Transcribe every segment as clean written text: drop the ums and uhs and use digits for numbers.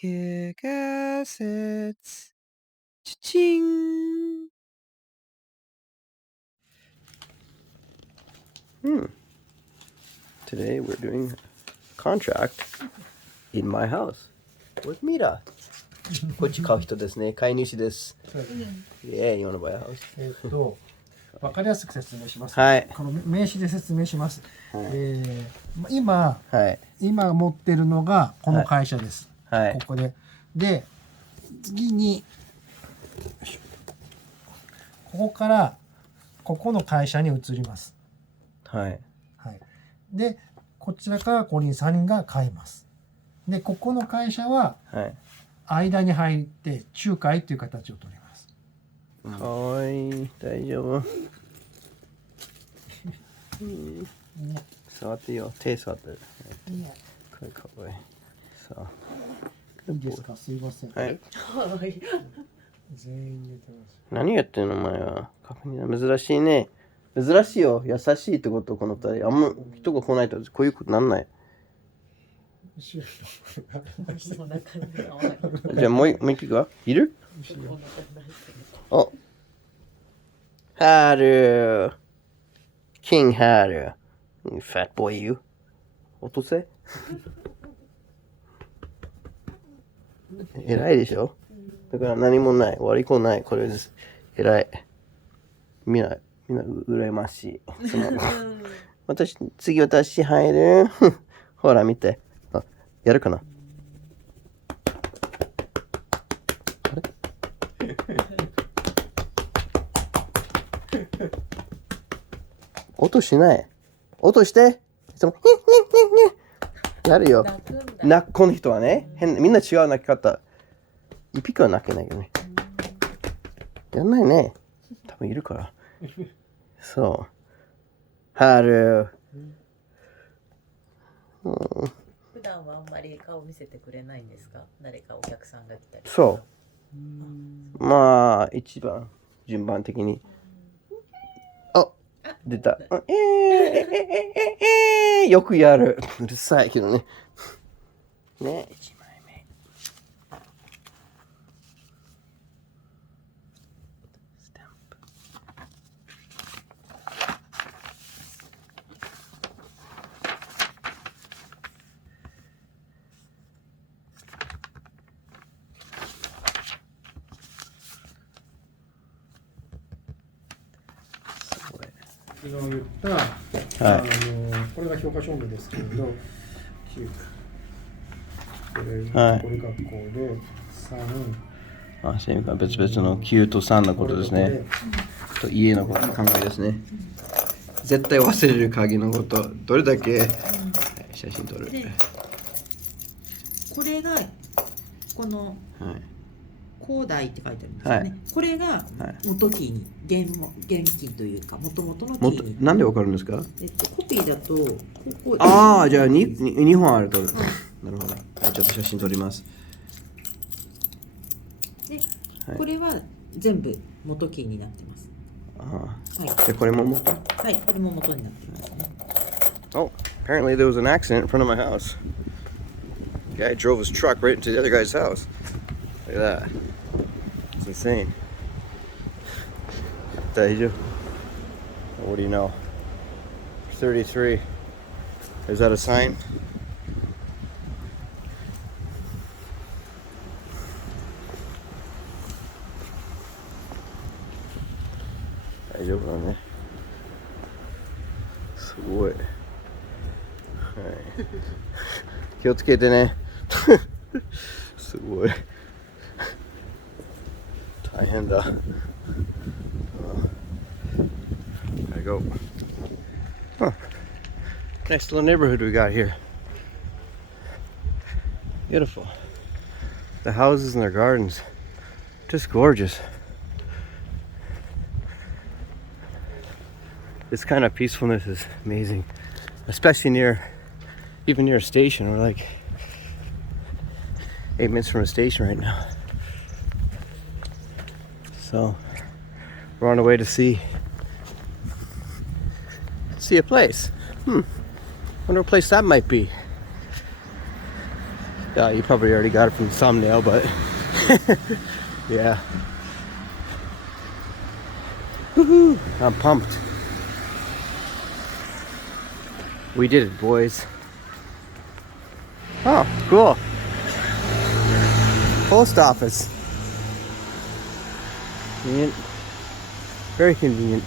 KICKASSETS. Cha-ching. Today we're doing a contract in my house with Mira. こっち買う人ですね。買い主です。Yeah, you wanna buy a house? わかりやすく説明します。はい。この名詞で説明します。はい今持ってるのがこの会社です。はい。ここで。で、次にここからここの会社に移ります。はい。はい。で、こちらからここに3人が買います。で、ここの会社は間に入って仲介という形を取ります。かわいい。大丈夫。触っていいよ。手触ってる。これかわいい。さあ。いいですか、すいません。はい。全員入れてます。何やってんのお前は。確認だ。珍しいね。珍しいよ。優しいってこと、この二人。あんま人が来ないとこういうことなんない。じゃあもう一匹はいる？お、ハル。キングハル。Fat boy you。落とせ。偉いでしょ？だから何もない。悪い子ない。これです。偉い。みんな羨ましい。次私入る。ほら見て。あ、やるかな？音しない。音して。やるよ。この人はね、みんな違う泣き方。一匹は泣けないよね。やんないね。多分いるから。そう。春。普段はあんまり顔見せてくれないんですか？誰かお客さんが来たり。そう。まあ、一番、順番的に。あ、出た。よくやる。うるさいけどね。ね、1枚目。スタンプ。昨日言った、これが評価証明ですけれど、これ学校で3。セミカ別々の9と3のことですね。と家のこと考えですね。絶対忘れる鍵のこと。どれだけ写真撮る。これがこの広大って書いてあるんですよね。これが元キーに現金というか元々のキーに。なんでわかるんですか？コピーだとここ。ああ、じゃあ2本あると。なるほど。はい、ちょっと写真撮ります。で、これは全部元キーになってます。はい。で、これも元？はい、これも元になってますね。Oh, apparently there was an accident in front of my house. The guy drove his truck right into the other guy's house. Look at that. It's insane. 大丈夫。What do you know? 33. Is that a sign?大丈夫だね。すごい。はい。気をつけてね。すごい。大変だ。Gotta go. Huh. Nice little neighborhood we got here. Beautiful. The houses and their gardens. Just gorgeous. This kind of peacefulness is amazing. Especially even near a station. We're like 8 minutes from a station right now. So we're on the way to see a place. Wonder what place that might be. You probably already got it from the thumbnail, but yeah. Woohoo! I'm pumped. We did it, boys. Oh, cool. Post office. Convenient. Very convenient.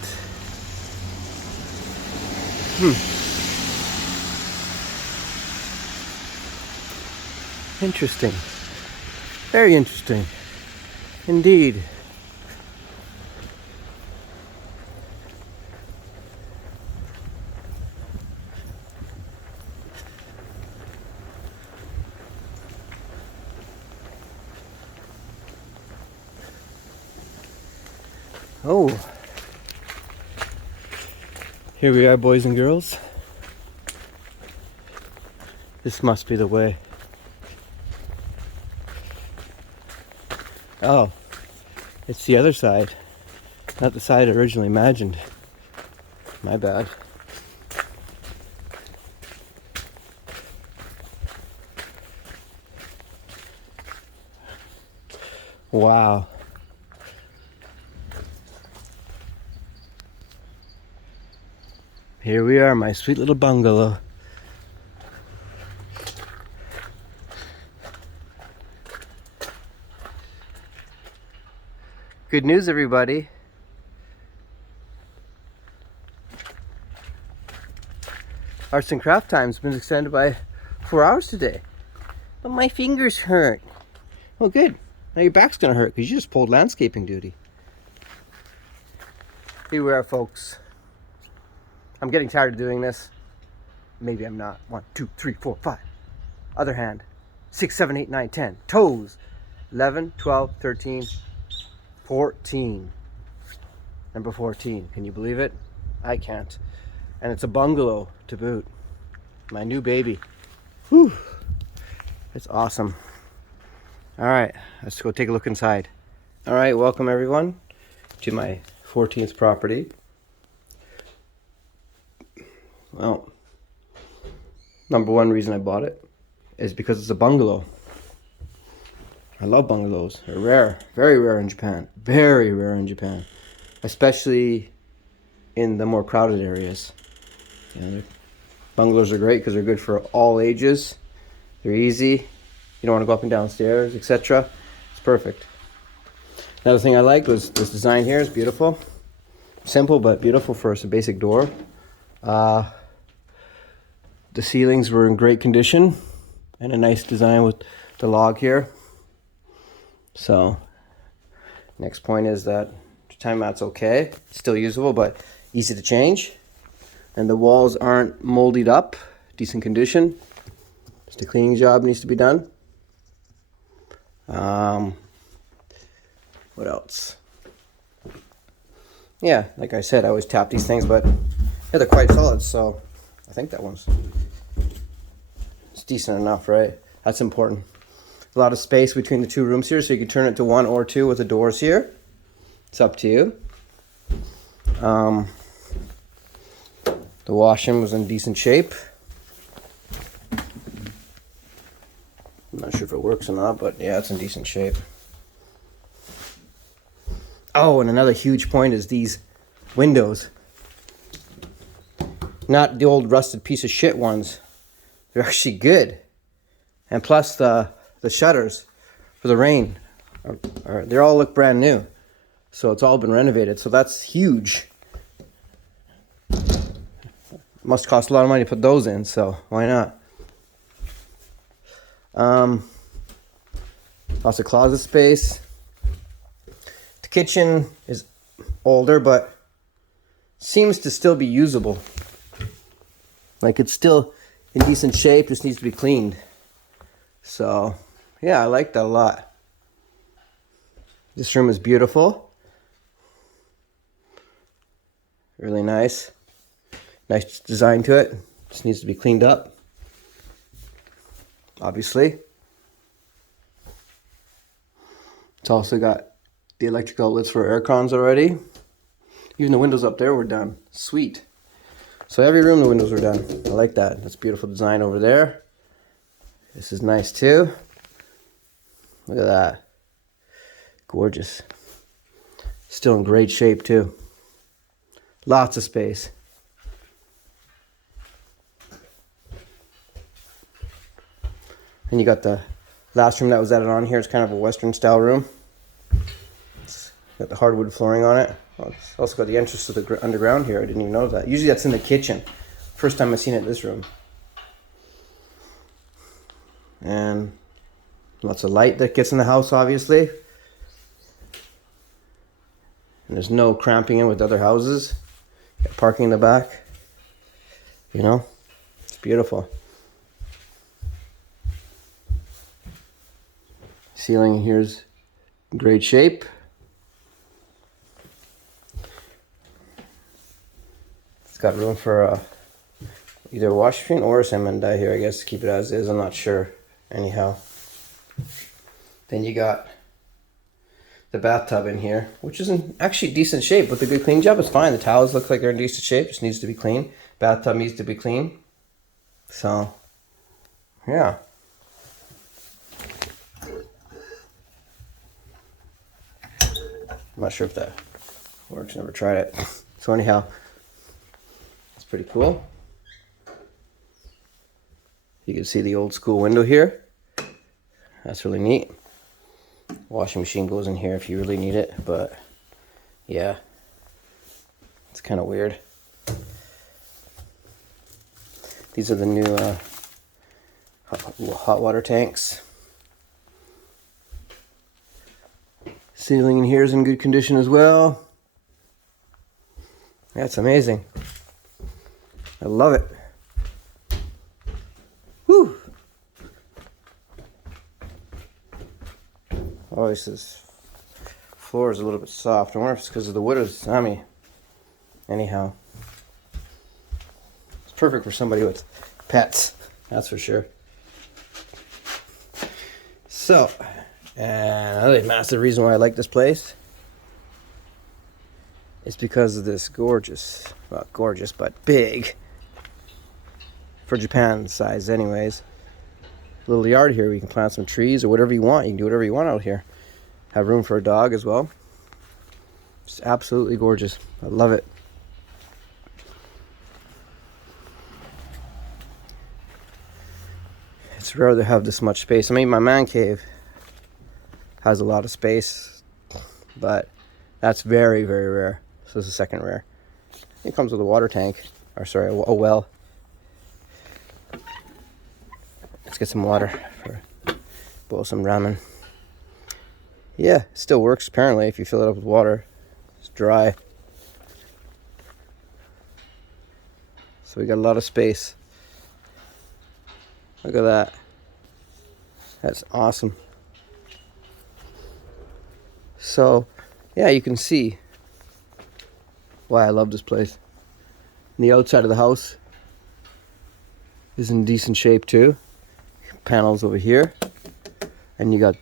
Interesting. Very interesting. Indeed. Oh. Here we are, boys and girls. This must be the way. Oh, it's the other side, not the side I originally imagined. My bad. Wow. Here we are, my sweet little bungalow. Good news, everybody. Arts and craft time's been extended by 4 hours today. But my fingers hurt. Oh, good. Now your back's gonna hurt because you just pulled landscaping duty. Here we are, folks. I'm getting tired of doing this. Maybe I'm not. 1, 2, 3, 4, 5. Other hand. 6, 7, 8, 9, 10. Toes. 11, 12, 13, 14. Number 14. Can you believe it? I can't. And it's a bungalow to boot. My new baby. Whew. It's awesome. All right, let's go take a look inside. All right, welcome everyone to my 14th property. Well, number one reason I bought it is because it's a bungalow. I love bungalows. They're rare, very rare in Japan. Very rare in Japan, especially in the more crowded areas. Bungalows are great because they're good for all ages. They're easy. You don't want to go up and down stairs, etc. It's perfect. Another thing I liked was this design here is beautiful. Simple but beautiful for a basic door. The ceilings were in great condition and a nice design with the log here. So, next point is that the time mat's okay. It's still usable but easy to change. And the walls aren't moldied up. Decent condition. Just a cleaning job needs to be done. What else? Yeah, like I said, I always tap these things, but yeah, they're quite solid, so I think that one's it's decent enough, right? That's important. A lot of space between the two rooms here, so you can turn it to 1 or 2 with the doors here. It's up to you. The washroom was in decent shape. I'm not sure if it works or not, but yeah, it's in decent shape. Oh, and another huge point is these windows. Not the old rusted piece of shit ones. They're actually good. And plus the shutters for the rain, they all look brand new. So it's all been renovated. So that's huge. Must cost a lot of money to put those in, so why not? Lots of closet space. The kitchen is older, but seems to still be usable. Like it's still in decent shape, just needs to be cleaned. So, yeah, I like that a lot. This room is beautiful. Really nice. Nice design to it. Just needs to be cleaned up. Obviously. It's also got the electric outlets for air cons already. Even the windows up there were done. Sweet. So every room the windows were done. I like that. That's beautiful design over there. This is nice too. Look at that. Gorgeous. Still in great shape too. Lots of space. And you got the last room that was added on here. It's kind of a Western style room. It's got the hardwood flooring on it. It's also got the entrance to the underground here. I didn't even know that. Usually that's in the kitchen. First time I've seen it in this room. And lots of light that gets in the house, obviously. And there's no cramping in with other houses. Got parking in the back. You know, it's beautiful. Ceiling here's in great shape. It's got room for either a wash machine or a cement die here, I guess, to keep it as is. I'm not sure. Anyhow. Then you got the bathtub in here, which is in actually decent shape. With a good clean job, it's fine. The towels look like they're in decent shape. Just needs to be clean. Bathtub needs to be clean. So, yeah. I'm not sure if that works. Never tried it. So anyhow, it's pretty cool. You can see the old school window here. That's really neat. Washing machine goes in here if you really need it, but yeah, it's kind of weird. These are the new hot water tanks. Ceiling in here is in good condition as well. That's amazing. I love it. Whew. Oh, this floor is a little bit soft. I wonder if it's because of the wood or the sami. Anyhow, it's perfect for somebody with pets. That's for sure. So, and another massive reason why I like this place is because of this gorgeous, well, gorgeous, but big, for Japan size anyways, little yard here where you can plant some trees or whatever you want. You can do whatever you want out here. Have room for a dog as well. It's absolutely gorgeous. I love it. It's rare to have this much space. I mean, my man cave has a lot of space, but that's very, very rare. So this is second rare. It comes with a water tank, or sorry, a well. Let's get some water for boil some ramen. Yeah, it still works apparently if you fill it up with water. It's dry. So we got a lot of space. Look at that. That's awesome. So, yeah, you can see why I love this place. And the outside of the house is in decent shape too. Panels over here. And you got,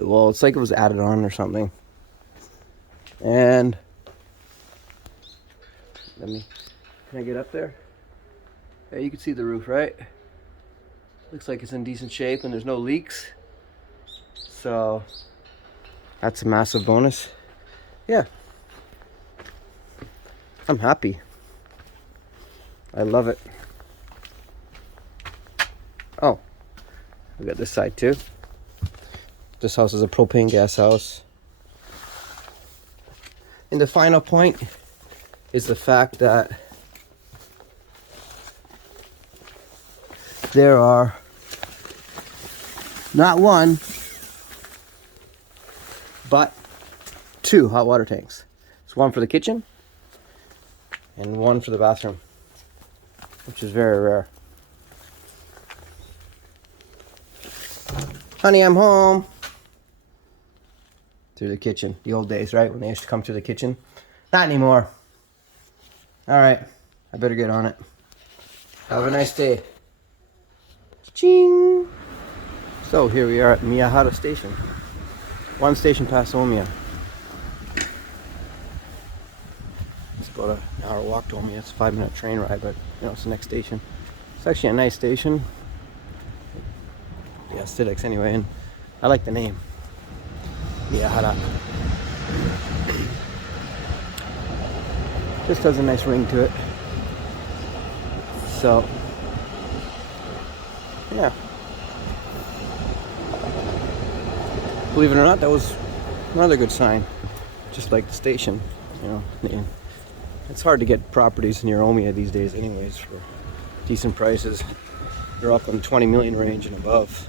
well, it's like it was added on or something. And can I get up there? Yeah, you can see the roof, right? Looks like it's in decent shape and there's no leaks. So that's a massive bonus. Yeah. I'm happy. I love it. Oh, we got this side too. This house is a propane gas house. And the final point is the fact that there are not one, but two hot water tanks. There's one for the kitchen and one for the bathroom, which is very rare. Honey, I'm home. Through the kitchen. The old days, right? When they used to come through the kitchen. Not anymore. Alright. I better get on it. Have a nice day. Ching! So here we are at Miyahara Station. One station past Omiya. It's about an hour walk to Omiya. It's a 5-minute train ride, but you know, it's the next station. It's actually a nice station. the aesthetics anyway, and I like the name. Miyahara. Just has a nice ring to it. So, yeah. Believe it or not, that was another good sign. Just like the station, you know. Yeah. It's hard to get properties near Omiya these days anyways for decent prices. They're up in the 20 million range and above.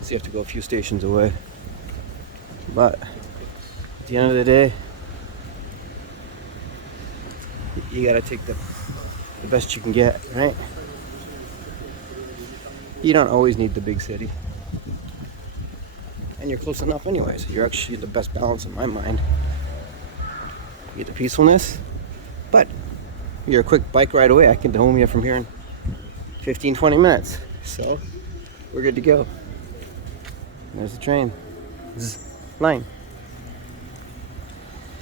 So you have to go a few stations away. But at the end of the day, you gotta take the best you can get, right? You don't always need the big city. And you're close enough anyway, so you're actually the best balance in my mind. You get the peacefulness, but you're a quick bike ride away. I can home you from here in 15-20 minutes. So we're good to go. There's the train. Line.